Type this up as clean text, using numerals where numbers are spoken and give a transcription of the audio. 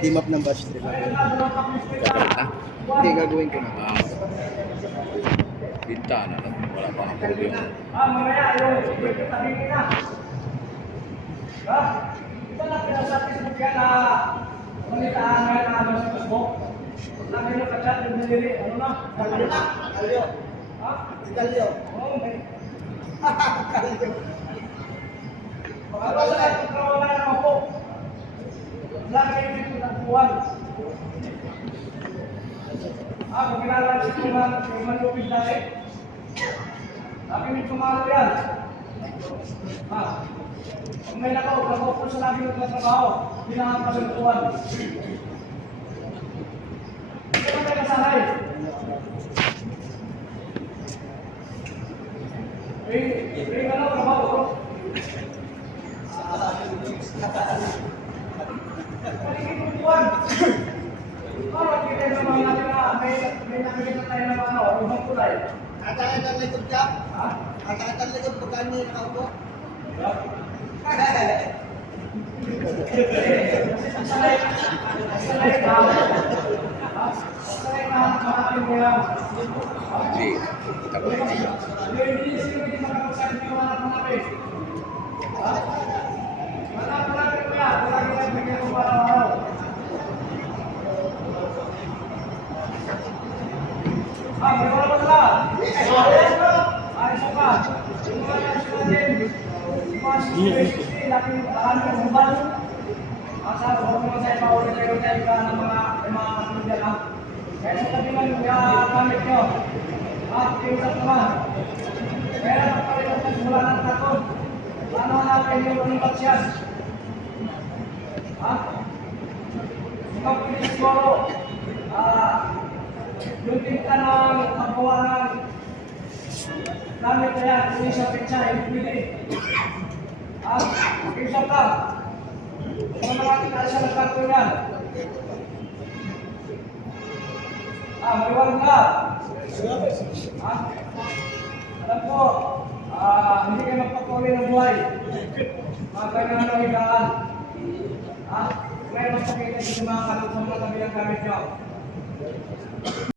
Team up ng batch 3 lang. Hindi, gagawin ko na. Bintana, wala pa ang problema. Mamaya, yung tabi na. Ito na pinasatisfog yan na malitaan ngayon na ano sa Facebook. Lagi nyo ka-chat, yung niliri, ano na? Kalyo. Ha? Kalyo. Oo, may. Kalyo. Ano sa kahit pagkawa na naman po? Lagi yung dito nagpuan. Kung kailangan si Tuhan, yung manupid dati. Lagi may tumalo yan. Kung may nakaw sa lagi ng trabaho, pinangang pasuntuan. Hindi ka tayo kasahay. May ano, trabaho ko. Paligid-tutuan. Parang kita yung naman natin na may nakikita tayo ng ano, ibang kulay. Atakan ng likod ka? Ha? Atakan ng likod pagka may nakaupo? Sanay na makakapin ko yan. Hindi, tapos hindi. Hindi sila hindi makakapagsabi ng mga natin. Malapit ko yan. Malapit ko bigyan ko para araw. May wala pa sila. Ayos ka. Yung mga national din. Laki ng humbal. Asa, huwag mo sa ipaulit kayo tayo ka ng mga kapilyan ha. Kaya sa tabi lang yung gamit nyo. Iusap naman. Kaya nagpalitan sa simula ng takon. Ano hanapin yung ulipat siya? Ikaw pili siguro. Yung tinta ng paggawa ng gamit na yan, hindi siya pitsa, hindi pili. Iusap ka. Kung nakakita siya ng karton yan. Maliwanag ka. Alam ko, hindi kayo magpatuloy ng buhay. Mga kailangan ng higaan. Kaya magpakita sa mga kalot sa mga tabi ng gamit nyo.